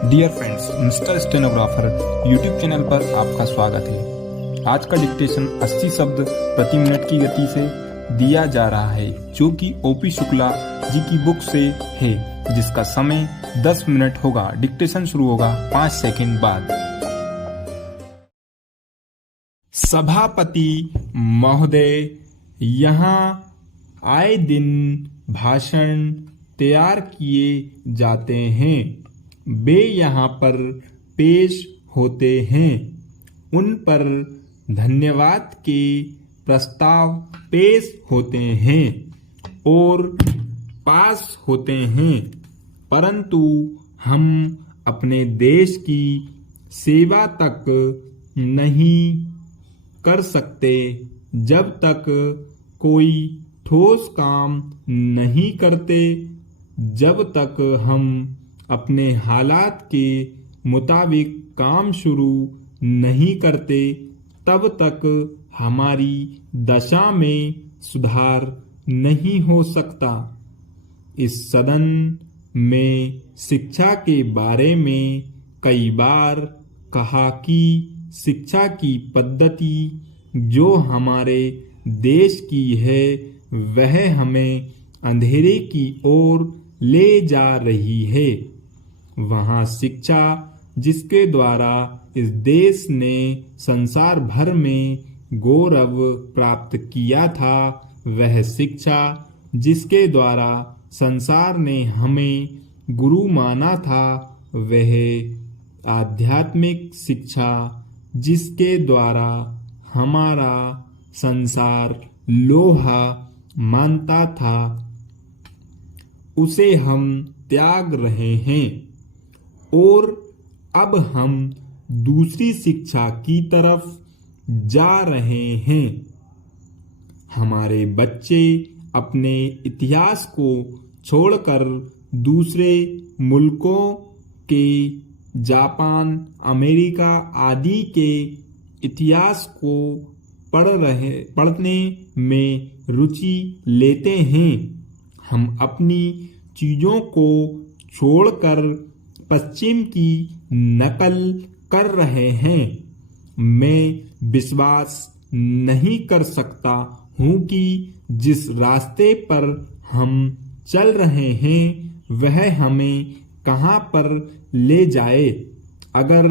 Dear friends, mister stenographer YouTube channel पर आपका स्वागत है। आज का डिक्टेशन 80 शब्द प्रति मिनट की गति से दिया जा रहा है, जो कि ओपी शुक्ला जी की बुक से है, जिसका समय 10 मिनट होगा। डिक्टेशन शुरू होगा 5 सेकंड बाद। सभापति महोदय, यहाँ आए दिन भाषण तैयार किए जाते हैं। वे यहाँ पर पेश होते हैं। उन पर धन्यवाद के प्रस्ताव पेश होते हैं और पास होते हैं, परंतु हम अपने देश की सेवा तक नहीं कर सकते जब तक कोई ठोस काम नहीं करते। जब तक हम अपने हालात के मुताबिक काम शुरू नहीं करते, तब तक हमारी दशा में सुधार नहीं हो सकता। इस सदन में शिक्षा के बारे में कई बार कहा कि शिक्षा की पद्धति जो हमारे देश की है, वह हमें अंधेरे की ओर ले जा रही है। वहाँ शिक्षा जिसके द्वारा इस देश ने संसार भर में गौरव प्राप्त किया था, वह शिक्षा जिसके द्वारा संसार ने हमें गुरु माना था, वह आध्यात्मिक शिक्षा जिसके द्वारा हमारा संसार लोहा मानता था, उसे हम त्याग रहे हैं और अब हम दूसरी शिक्षा की तरफ जा रहे हैं। हमारे बच्चे अपने इतिहास को छोड़कर दूसरे मुल्कों के, जापान, अमेरिका आदि के इतिहास को पढ़ने में रुचि लेते हैं। हम अपनी चीजों को छोड़कर पश्चिम की नकल कर रहे हैं। मैं विश्वास नहीं कर सकता हूँ कि जिस रास्ते पर हम चल रहे हैं वह हमें कहाँ पर ले जाए। अगर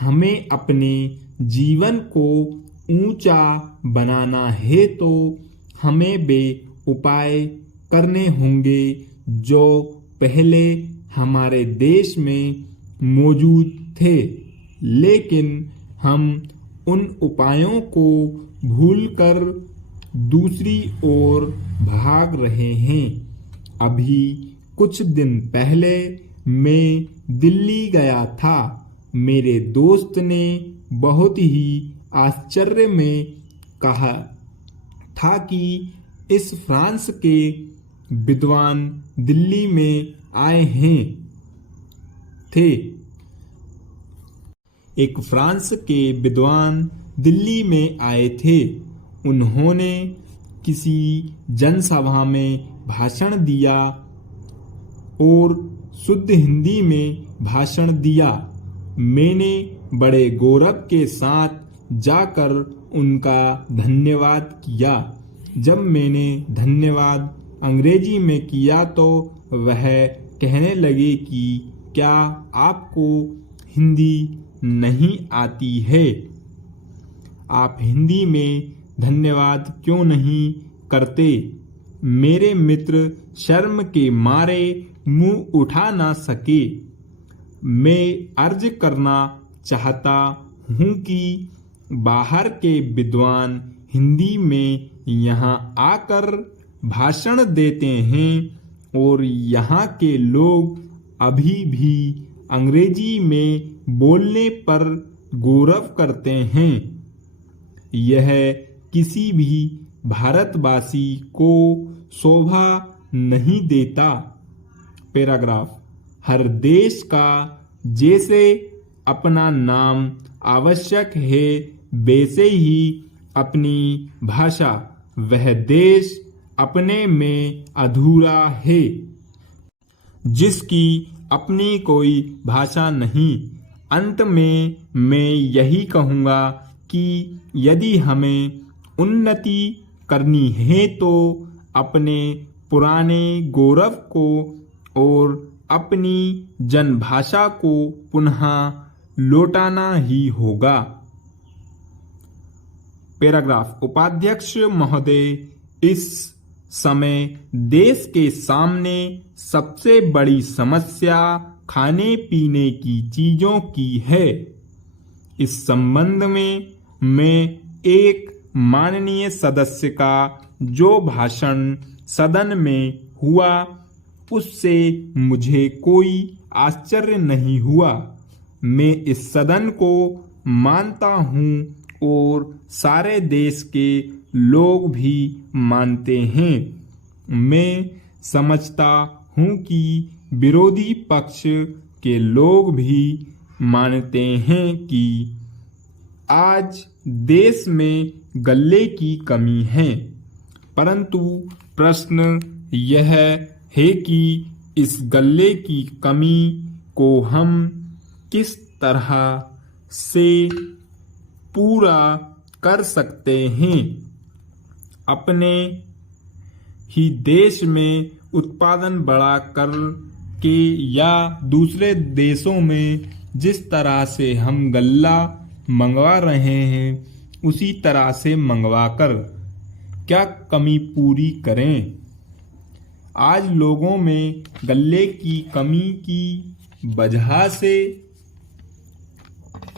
हमें अपने जीवन को ऊंचा बनाना है तो हमें वे उपाय करने होंगे जो पहले हमारे देश में मौजूद थे, लेकिन हम उन उपायों को भूलकर दूसरी ओर भाग रहे हैं। अभी कुछ दिन पहले मैं दिल्ली गया था। मेरे दोस्त ने बहुत ही आश्चर्य में कहा था कि इस फ्रांस के विद्वान दिल्ली में आए थे। एक फ्रांस के विद्वान दिल्ली में आए थे। उन्होंने किसी जनसभा में भाषण दिया और शुद्ध हिंदी में भाषण दिया। मैंने बड़े गौरव के साथ जाकर उनका धन्यवाद किया। जब मैंने धन्यवाद अंग्रेजी में किया तो वह कहने लगे कि क्या आपको हिंदी नहीं आती है? आप हिंदी में धन्यवाद क्यों नहीं करते? मेरे मित्र शर्म के मारे मुंह उठा ना सके। मैं अर्ज करना चाहता हूँ कि बाहर के विद्वान हिंदी में यहाँ आकर भाषण देते हैं और यहाँ के लोग अभी भी अंग्रेजी में बोलने पर गौरव करते हैं। यह किसी भी भारतवासी को शोभा नहीं देता। पैराग्राफ। हर देश का जैसे अपना नाम आवश्यक है, वैसे ही अपनी भाषा। वह देश अपने में अधूरा है जिसकी अपनी कोई भाषा नहीं। अंत में मैं यही कहूँगा कि यदि हमें उन्नति करनी है तो अपने पुराने गौरव को और अपनी जनभाषा को पुनः लौटाना ही होगा। पैराग्राफ। उपाध्यक्ष महोदय, इस समय देश के सामने सबसे बड़ी समस्या खाने पीने की चीजों की है। इस संबंध में मैं एक माननीय सदस्य का जो भाषण सदन में हुआ उससे मुझे कोई आश्चर्य नहीं हुआ। मैं इस सदन को मानता हूँ और सारे देश के लोग भी मानते हैं। मैं समझता हूँ कि विरोधी पक्ष के लोग भी मानते हैं कि आज देश में गल्ले की कमी है, परंतु प्रश्न यह है कि इस गल्ले की कमी को हम किस तरह से पूरा कर सकते हैं। अपने ही देश में उत्पादन बढ़ा कर के या दूसरे देशों में जिस तरह से हम गल्ला मंगवा रहे हैं उसी तरह से मंगवा कर क्या कमी पूरी करें। आज लोगों में गल्ले की कमी की वजह से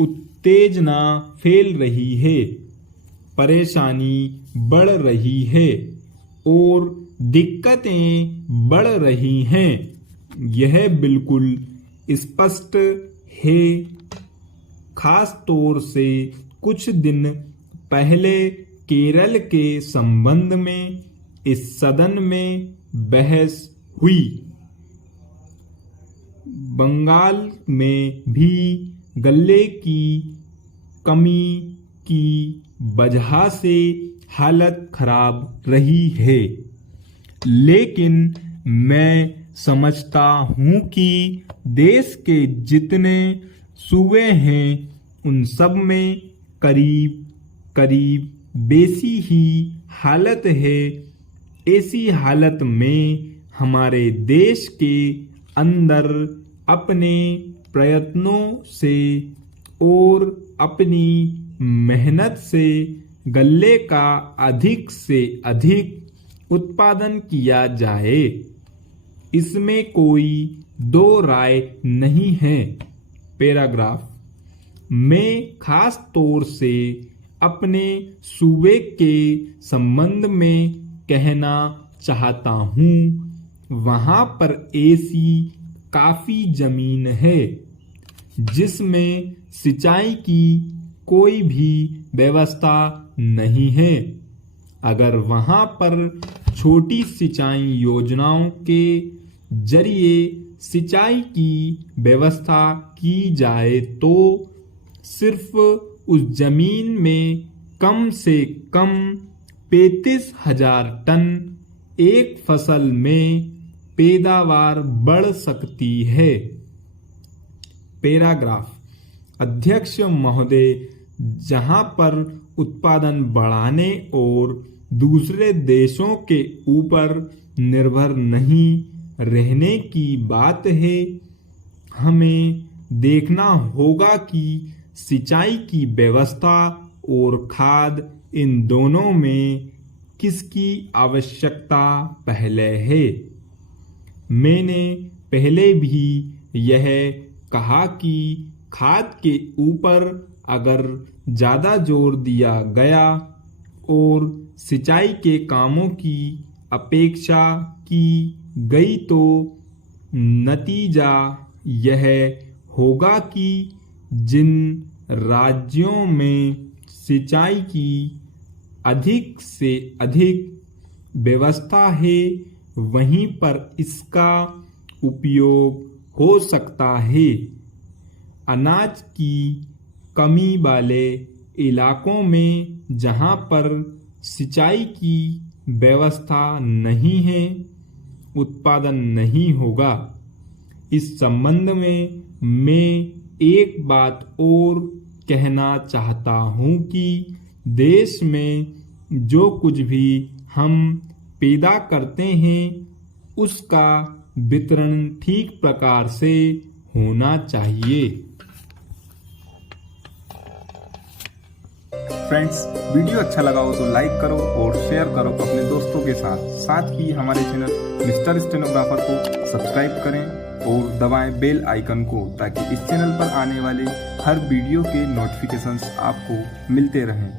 उत्तेजना फैल रही है, परेशानी बढ़ रही है और दिक्कतें बढ़ रही हैं। यह बिल्कुल स्पष्ट है। खास तौर से कुछ दिन पहले केरल के संबंध में इस सदन में बहस हुई। बंगाल में भी गल्ले की कमी की वजह से हालत खराब रही है, लेकिन मैं समझता हूँ कि देश के जितने सूबे हैं उन सब में करीब करीब वैसी ही हालत है। ऐसी हालत में हमारे देश के अंदर अपने प्रयत्नों से और अपनी मेहनत से गल्ले का अधिक से अधिक उत्पादन किया जाए, इसमें कोई दो राय नहीं है। पैराग्राफ। मैं खास तौर से अपने सूबे के संबंध में कहना चाहता हूँ। वहाँ पर ऐसी काफी जमीन है जिसमें सिंचाई की कोई भी व्यवस्था नहीं है। अगर वहाँ पर छोटी सिंचाई योजनाओं के जरिए सिंचाई की व्यवस्था की जाए तो सिर्फ उस जमीन में कम से कम 35,000 टन एक फसल में पैदावार बढ़ सकती है। पैराग्राफ। अध्यक्ष महोदय, जहां पर उत्पादन बढ़ाने और दूसरे देशों के ऊपर निर्भर नहीं रहने की बात है, हमें देखना होगा कि सिंचाई की व्यवस्था और खाद, इन दोनों में किसकी आवश्यकता पहले है। मैंने पहले भी यह कहा कि खाद के ऊपर अगर ज़्यादा जोर दिया गया और सिंचाई के कामों की अपेक्षा की गई तो नतीजा यह होगा कि जिन राज्यों में सिंचाई की अधिक से अधिक व्यवस्था है वहीं पर इसका उपयोग हो सकता है। अनाज की कमी वाले इलाकों में जहां पर सिंचाई की व्यवस्था नहीं है, उत्पादन नहीं होगा। इस संबंध में मैं एक बात और कहना चाहता हूँ कि देश में जो कुछ भी हम पैदा करते हैं उसका वितरण ठीक प्रकार से होना चाहिए। फ्रेंड्स, वीडियो अच्छा लगा हो तो लाइक करो और शेयर करो अपने दोस्तों के साथ ही हमारे चैनल मिस्टर स्टेनोग्राफर को सब्सक्राइब करें और दबाएं बेल आइकन को, ताकि इस चैनल पर आने वाले हर वीडियो के नोटिफिकेशंस आपको मिलते रहें।